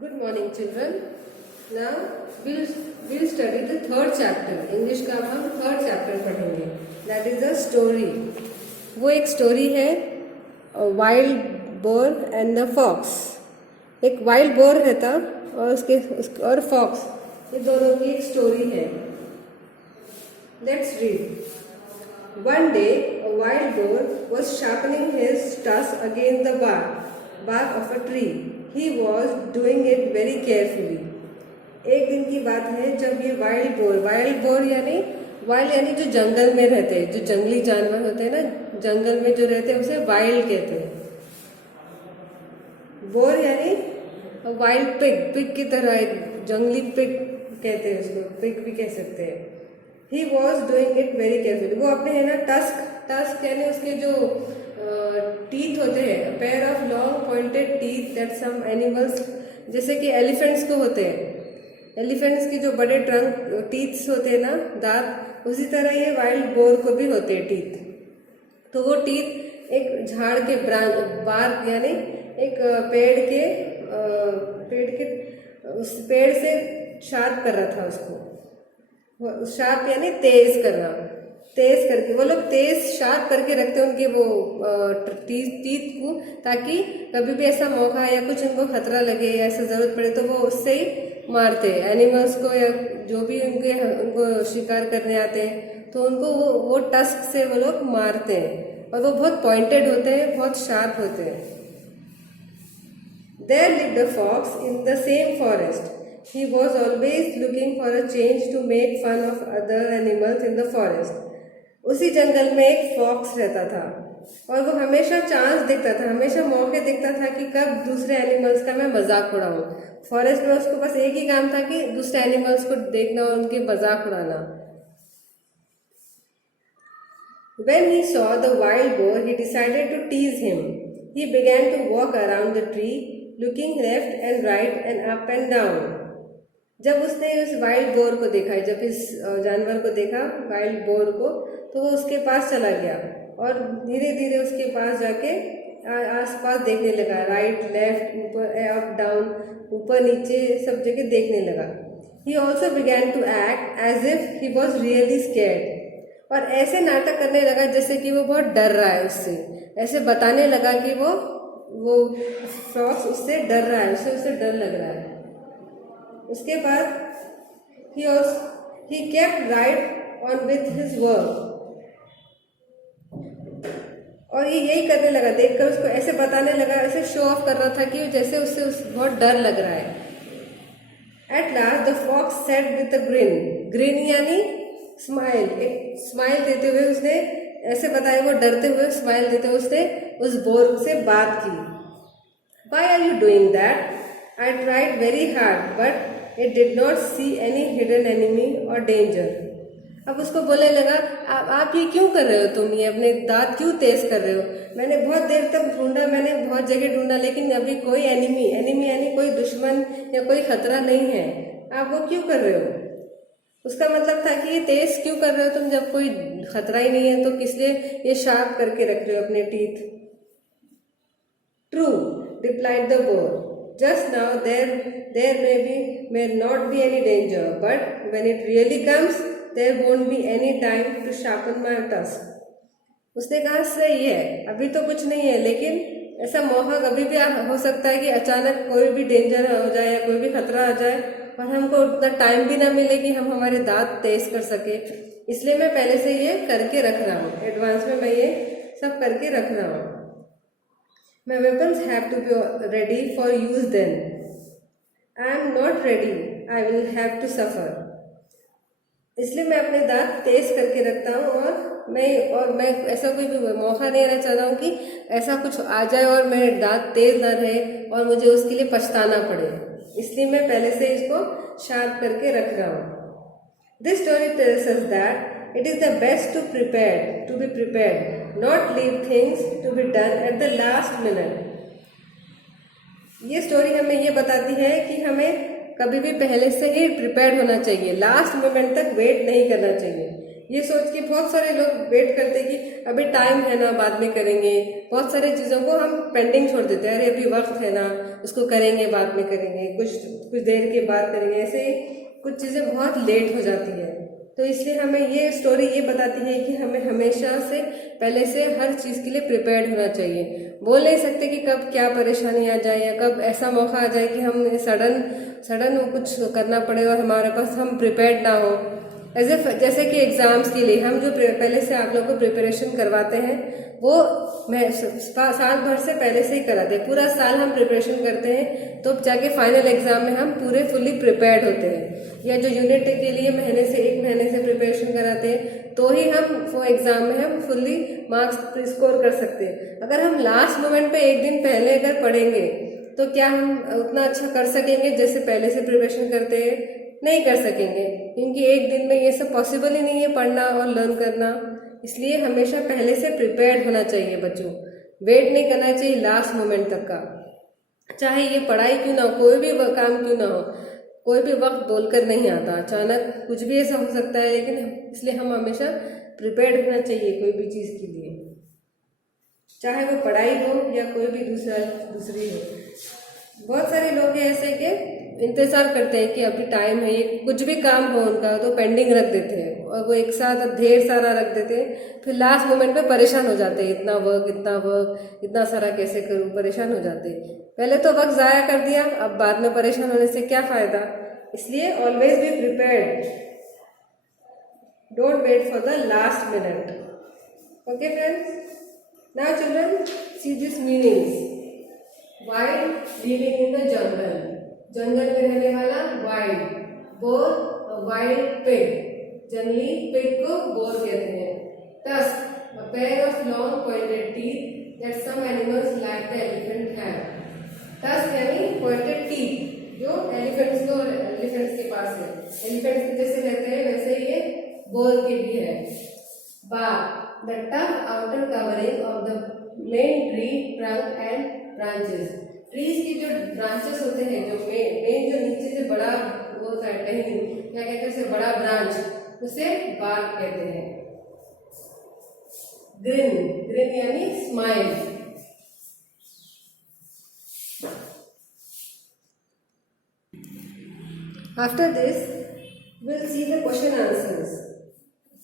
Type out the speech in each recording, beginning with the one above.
Good morning, children. Now we'll study the third chapter. English का हम third chapter पढ़ेंगे. That is a story. वो एक story है wild boar and the fox. एक wild boar रहता और fox. ये दोनों की एक story है. Let's read. One day, a wild boar was sharpening his tusk against the bark of a tree. He was doing it very carefully. एक दिन की बात है जब ये वाइल्ड बोर यानी जो जंगल में रहते हैं, जो जंगली जानवर होते हैं ना, जंगल में जो रहते हैं उसे वाइल्ड कहते हैं. बोर यानी वाइल्ड पिग की तरह, एक जंगली पिग कहते हैं उसको, पिग भी कह सकते हैं. He was doing it very carefully. वो अपने है ना टस्क यानी उसके जो टीथ होते हैं, pair of long pointed teeth that some animals, जैसे कि एलिफेंट्स को होते हैं, एलिफेंट्स की जो बड़े ट्रंक टीथ्स होते हैं ना, दांत, उसी तरह ये वाइल्ड बोर को भी होते हैं टीथ. तो वो टीथ एक झाड़ के बार्क यानी एक उस पेड़ से शार्प कर रहा था उसको. शार्प यानी तेज करना, तेज करके वो लोग तेज शार्प करके रखते हैं उनके वो टीथ को, ताकि कभी भी ऐसा मौका या कुछ उनको खतरा लगे या ऐसा जरूरत पड़े तो वो उससे ही मारते हैं एनिमल्स को, या जो भी उनको शिकार करने आते हैं तो उनको वो टस्क से वो लोग मारते हैं. और वो बहुत पॉइंटेड होते हैं, बहुत शार्प होते हैं. There lived a fox in the same forest. He was always looking for a change to make fun of other animals in the forest. उसी जंगल में एक फॉक्स रहता था और वो हमेशा चांस देखता था, हमेशा मौके देखता था कि कब दूसरे एनिमल्स का मैं मजाक उड़ाऊं. फॉरेस्ट में उसको बस एक ही काम था कि दूसरे एनिमल्स को देखना और उनके मजाक उड़ाना. When he saw the wild boar, he decided to tease him. He began to walk around the tree, looking left and right and up and down. जब उसने उस वाइल्ड बोर को देखा, जब इस जानवर को देखा, वाइल्ड बोर को, तो वो उसके पास चला गया और धीरे धीरे उसके पास जाके आसपास देखने लगा, राइट लेफ्ट, ऊपर अप डाउन, ऊपर नीचे सब जगह देखने लगा. He also began to act as if he was really scared. और ऐसे नाटक करने लगा जैसे कि वो बहुत डर रहा है उससे, ऐसे बताने लगा कि वो फ्रॉक्स उससे डर रहा है, उससे डर लग रहा है. उसके बाद he kept right on with his work. और ये यही करने लगा, देखकर उसको ऐसे बताने लगा, ऐसे शो ऑफ कर रहा था कि जैसे उससे बहुत डर लग रहा है. At last the fox said with a grin यानी स्माइल, एक स्माइल देते हुए उसने ऐसे बताया, वो डरते हुए स्माइल देते हुए उसने उस बोर से बात की. Why are you doing that? I tried very hard, but it did not see any hidden enemy or danger. अब उसको बोलने लगा, आप ये क्यों कर रहे हो, तुम ये अपने दांत क्यों तेज कर रहे हो? मैंने बहुत देर तक ढूंढा, मैंने बहुत जगह ढूंढा, लेकिन अभी कोई एनिमी यानी कोई दुश्मन या कोई खतरा नहीं है. आप वो क्यों कर रहे हो? उसका मतलब था कि ये तेज क्यों कर रहे हो तुम, जब कोई खतरा ही नहीं है तो किस लिए ये शार्प करके रख रहे हो अपने teeth? True, replied the boar. Just now there may not be any danger, but when it really comes, there won't be any time to sharpen my tusk. उसने कहा सही है, अभी तो कुछ नहीं है, लेकिन ऐसा मौका कभी भी हो सकता है कि अचानक कोई भी डेंजर हो जाए या कोई भी खतरा आ जाए और हमको उतना टाइम भी ना मिले कि हम हमारे दांत तेज कर सके. इसलिए मैं पहले से ये करके रख रहा हूँ, एडवांस में मैं ये सब करके रख रहा हूँ. My weapons have to be ready for use then. I am not ready. I will have to suffer. इसलिए मैं अपने दांत तेज करके रखता हूँ और मैं ऐसा कोई भी मौका नहीं रहना चाहता हूँ कि ऐसा कुछ आ जाए और मेरे दांत तेज ना रहे और मुझे उसके लिए पछताना पड़े. इसलिए मैं पहले से इसको शार्प करके रख रहा हूँ. This story tells us that it is the best to be prepared, not leave things to be done at the last minute. ये स्टोरी हमें ये बताती है कि हमें कभी भी पहले से ही प्रिपेयर्ड होना चाहिए, लास्ट मोमेंट तक वेट नहीं करना चाहिए. ये सोच के बहुत सारे लोग वेट करते हैं कि अभी टाइम है ना, बाद में करेंगे। बहुत सारी चीज़ों को हम पेंडिंग छोड़ देते हैं, अरे अभी वक्त है ना, उसको करेंगे, बाद में करेंगे, कुछ देर के बाद करेंगे, ऐसे कुछ चीज़ें बहुत लेट हो जाती है। तो इसलिए हमें ये स्टोरी ये बताती है कि हमें हमेशा से पहले से हर चीज़ के लिए प्रिपेयर्ड होना चाहिए। बोल नहीं सकते कि कब क्या परेशानी आ जाए या कब ऐसा मौका आ जाए कि हम सडन कुछ करना पड़े और हमारे पास हम प्रिपेयर्ड ना हो। जैसे कि एग्ज़ाम्स के लिए हम जो पहले से आप लोगों को प्रिपरेशन करवाते हैं, वो मैं साल भर से पहले से ही कराते हैं। पूरा साल हम प्रिपरेशन करते हैं, तो जाके फाइनल एग्जाम में हम पूरे फुल्ली प्रिपेयर्ड होते हैं। या जो यूनिट के लिए एक महीने से प्रिपरेशन कराते हैं, तो ही हम वो एग्जाम में हम फुल्ली मार्क्स स्कोर कर सकते हैं। अगर हम लास्ट मोमेंट पे एक दिन पहले अगर पढ़ेंगे, तो क्या हम उतना अच्छा कर सकेंगे जैसे पहले से प्रिपरेशन करते हैं? नहीं कर सकेंगे, क्योंकि एक दिन में ये सब पॉसिबल ही नहीं है, पढ़ना और लर्न करना। इसलिए हमेशा पहले से प्रिपेयर्ड होना चाहिए बच्चों। वेट नहीं करना चाहिए लास्ट मोमेंट तक का, चाहे ये पढ़ाई क्यों ना हो, कोई भी काम क्यों ना हो। कोई भी वक्त बोलकर नहीं आता, अचानक कुछ भी ऐसा हो सकता है, लेकिन इसलिए हम हमेशा प्रिपेयर्ड होना चाहिए कोई भी चीज़ के लिए, चाहे वो पढ़ाई हो या कोई भी दूसरी हो। बहुत सारे लोग हैं ऐसे के इंतजार करते हैं कि अभी टाइम है, ये कुछ भी काम हो उनका तो पेंडिंग रख देते हैं और वो एक साथ ढेर सारा रख देते हैं। फिर लास्ट मोमेंट पे परेशान हो जाते हैं, इतना वर्क इतना सारा कैसे करूं, परेशान हो जाते हैं। पहले तो वक्त ज़ाया कर दिया, अब बाद में परेशान होने से क्या फ़ायदा। इसलिए always be prepared, don't wait for the last minute. Okay friends, now children see this meanings. Wild living in the jungle, जंगल में रहने वाला वाइल्ड। बोर, वाइल्ड पिग, जंगली पिग को बोर कहते हैं। Tusk, a pair of long pointed teeth that some animals like the elephant have. Tusk यानी pointed teeth, जो एलिफेंट्स के पास है। एलिफेंट्स के जैसे रहते हैं वैसे ये बोर के भी है। बार, the tough outer covering of the main tree trunk and branches. Trees की जो ब्रांचेस होते हैं, जो मेन जो नीचे से बड़ा वो होता है टहनी, क्या कहते हैं उसे, बड़ा ब्रांच, उसे बार्क कहते हैं। ग्रिन, ग्रिन यानी smile. After this we'll see the question answers.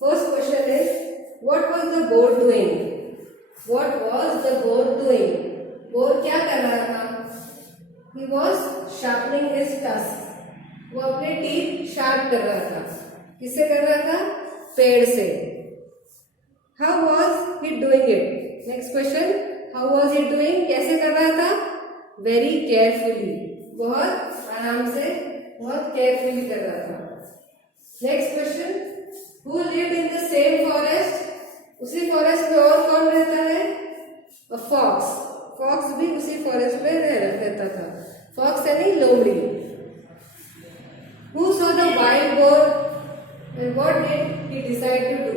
First question is, what was the boar doing? What was the boar doing? Bore क्या कर रहा था? He was sharpening his tusks. वो अपने टीथ शार्प कर रहा था। किससे कर रहा था? पेड़ से। How was he doing it? Next question. How was he doing? कैसे कर रहा था? Very carefully. बहुत आराम से, बहुत केयरफुली कर रहा था। Next question. Who lived in the same forest? उसी फॉरेस्ट में और कौन रहता है? A fox. फॉक्स भी उसी फॉरेस्ट में रहता था। फॉक्स यानी लोमड़ी। Who saw the wild boar and what did he decide to do?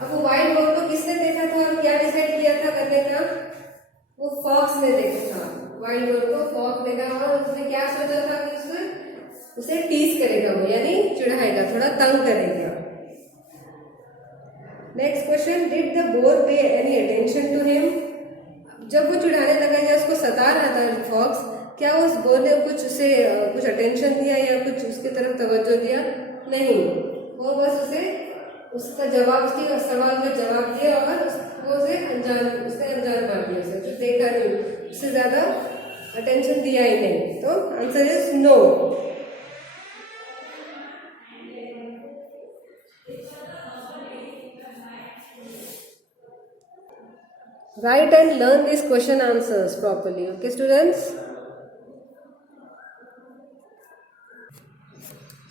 अब वो वाइल्ड बोर को किसने देखा था और क्या डिसाइड किया था करने का? वो फॉक्स ने देखा था। वाइल्ड बोर को फॉक्स देखा और उसने क्या सोचा था कि उसे टीज करेगा, वो यानी चिढ़ाएगा, थोड़ा तंग करेगा। Next question, did the bore पे एनी अटेंशन टू हिम? जब वो चिढ़ाने लगा या उसको सता रहा था फॉक्स, क्या उस बोर ने कुछ अटेंशन दिया या कुछ उसके तरफ तवज्जो दिया? नहीं, वो बस उसका जवाब, उसके सवाल का जवाब दिया और उसने अनजान मार दिया, उसे कुछ देखा नहीं, उससे ज्यादा अटेंशन दिया ही नहीं। तो answer is no. Write and learn these question answers properly. Okay, students?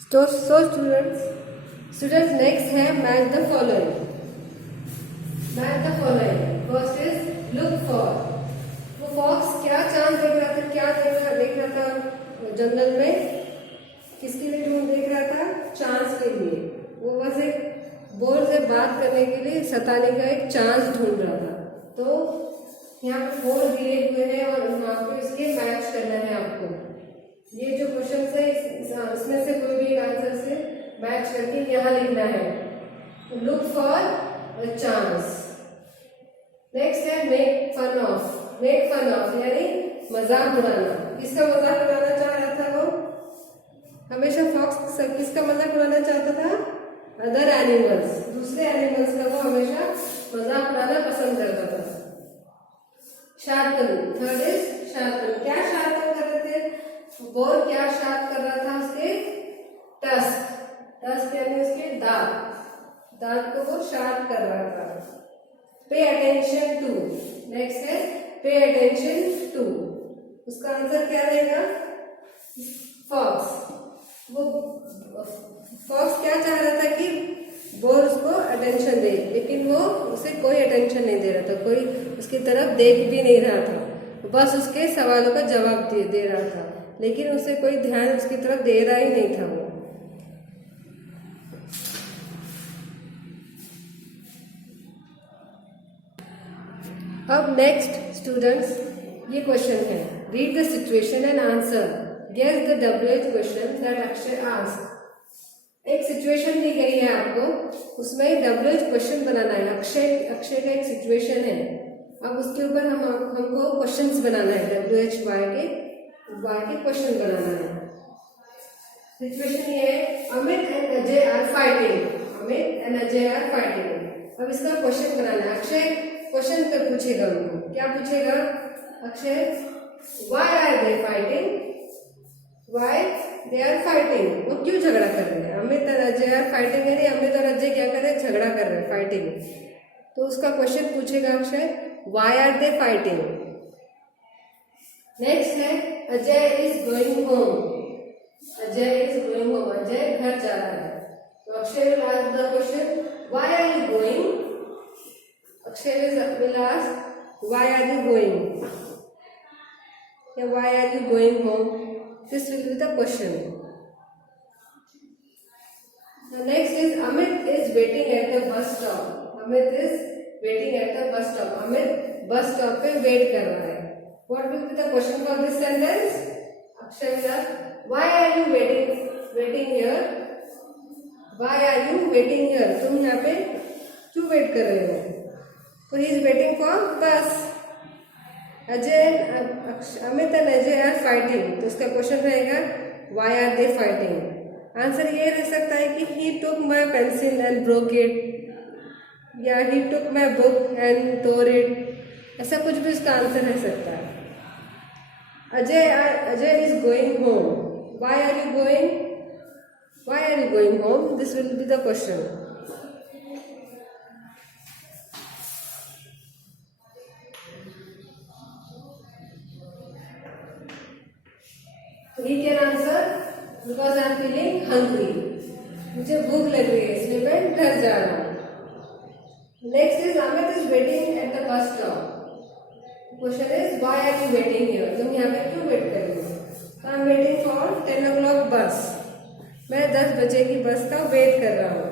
So students next है match the following. Match the following. First is look for. वो फॉक्स क्या चांस देख रहा था, क्या देख रहा था जंगल में? किसके लिए ढूंढ देख रहा था? चांस के लिए। वो बस एक बोर से बात करने के लिए, सताने का एक चांस ढूंढ रहा था। तो यहाँ पे 4 दिए हुए हैं और वहाँ पे इसके मैच करना है आपको। ये जो क्वेश्चन है इसमें से कोई भी एक आंसर से मैच करके यहाँ लिखना है। Look for a chance. Next है make fun of. Make fun of यानी मजाक उड़ाना। किसका मजाक उड़ाना चाह रहा था वो? हमेशा फॉक्स किसका मजाक उड़ाना चाहता था? अदर एनिमल्स, दूसरे एनिमल्स का वो हमेशा मजाक उड़ाना पसंद करता था। Sharpen, third is sharpen. क्या शार्पन कर रहे थे? बोर क्या शार्प कर रहा था? उसके टस्क। टस्क यानी उसके दांत, दांत को वो शार्प कर रहा था। Pay attention to. नेक्स्ट है पे अटेंशन टू। उसका आंसर क्या रहेगा? फॉक्स। वो फॉक्स क्या चाह रहा था कि बोर उसको अटेंशन दे, लेकिन वो उसे कोई अटेंशन नहीं दे रहा था, कोई उसकी तरफ देख भी नहीं रहा था, बस उसके सवालों का जवाब दे रहा था, लेकिन उसे कोई ध्यान उसकी तरफ दे रहा ही नहीं था वो। अब नेक्स्ट स्टूडेंट्स, ये क्वेश्चन है, read the situation and answer, guess the WH question that Akshay asked. एक सिचुएशन दी गई है आपको, उसमें WH क्वेश्चन बनाना है। अक्षय का एक सिचुएशन है, अब उसके ऊपर हमको क्वेश्चंस बनाना है। WH y के क्वेश्चन बनाना है। सिचुएशन ये है, Amit and Ajay are fighting. Amit and Ajay are fighting. अब इसका क्वेश्चन बनाना है। अक्षय क्वेश्चन कर पूछेगा उनको, क्या पूछेगा Akshay? Why are they fighting? Why they are fighting? वो क्यों झगड़ा कर रहे हैं? अमित और अजय आर फाइटिंग यानी अमित और अजय क्या कर रहे हैं? झगड़ा कर रहे हैं, फाइटिंग। तो उसका क्वेश्चन पूछेगा Akshay, why are they fighting? Next है, Ajay is going home. Ajay is going home, Ajay घर जा रहा है। तो Akshay will ask the question, why are you going? Akshay will ask, why are you going? या why are you going home? This will be the question. The next is Amit is waiting at the bus stop. Amit is waiting at the bus stop. Amit bus stop पे wait कर रहा है. What will be the question for this sentence? Akshay will ask, why are you waiting here? Why are you waiting here? तुम यहाँ पे क्यों wait कर रहे हो? So he is waiting for bus. Amit and Ajay are fighting, तो उसका question रहेगा, why are they fighting? Answer ये रह सकता है कि he took my pencil and broke it, या he took my book and tore it, ऐसा कुछ भी उसका आंसर रह सकता है। Ajay is going home, why are you going? Why are you going home? This will be the question. We can answer because I am feeling hungry. मुझे भूख लग रही है, इसलिए मैं घर जा रहा हूँ। Next is Amit is waiting at the bus stop. Question is, why are you waiting here? तुम यहाँ पे क्यों वेट कर रही हो? I am waiting for 10 o'clock bus. मैं 10 बजे की बस का वेट कर रहा हूँ।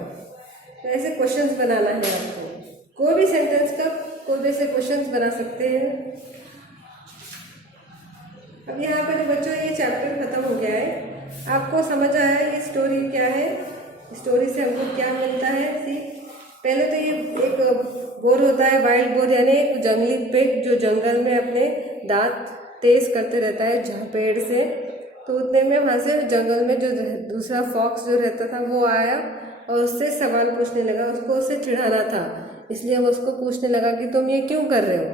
तो ऐसे क्वेश्चंस बनाना है आपको। कोई भी सेंटेंस का कोई भी ऐसे क्वेश्चंस बना सकते हैं। अब यहाँ पर बच्चों ये चैप्टर खत्म हो गया है। आपको समझ आया ये स्टोरी क्या है? स्टोरी से हमको क्या मिलता है? सीख। पहले तो ये एक बोर होता है, वाइल्ड बोर यानी एक जंगली पिग जो जंगल में अपने दांत तेज करते रहता है पेड़ से। तो उतने में वहाँ से जंगल में जो दूसरा फॉक्स जो रहता था वो आया और उससे सवाल पूछने लगा। उसको उससे चिढ़ाना था, इसलिए वो उसको पूछने लगा कि तुम ये क्यों कर रहे हो?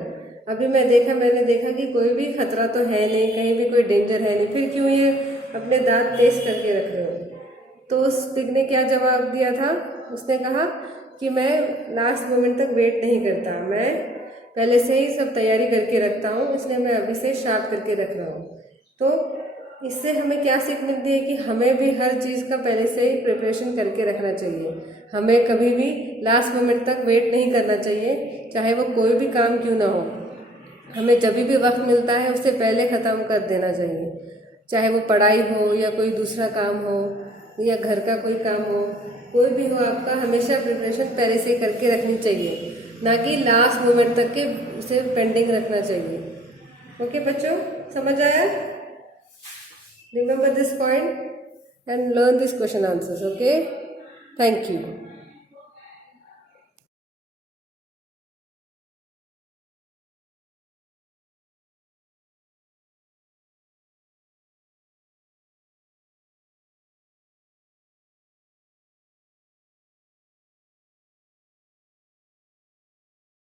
अभी मैंने देखा कि कोई भी खतरा तो है नहीं, कहीं भी कोई डेंजर है नहीं, फिर क्यों ये अपने दांत तेज करके रख रहे हो? तो उस पिग ने क्या जवाब दिया था? उसने कहा कि मैं लास्ट मोमेंट तक वेट नहीं करता, मैं पहले से ही सब तैयारी करके रखता हूँ, इसलिए मैं अभी से शार्प करके रख रहा हूँ। तो इससे हमें क्या सीख मिलती है कि हमें भी हर चीज़ का पहले से ही प्रिपरेशन करके रखना चाहिए। हमें कभी भी लास्ट मोमेंट तक वेट नहीं करना चाहिए, चाहे वो कोई भी काम क्यों ना हो। हमें जब भी वक्त मिलता है उससे पहले ख़त्म कर देना चाहिए, चाहे वो पढ़ाई हो या कोई दूसरा काम हो या घर का कोई काम हो, कोई भी हो आपका, हमेशा प्रिपरेशन पहले से करके रखनी चाहिए, ना कि लास्ट मोमेंट तक के उसे पेंडिंग रखना चाहिए। ओके बच्चों, समझ आया? Remember this point and learn this question answers. Okay, thank you.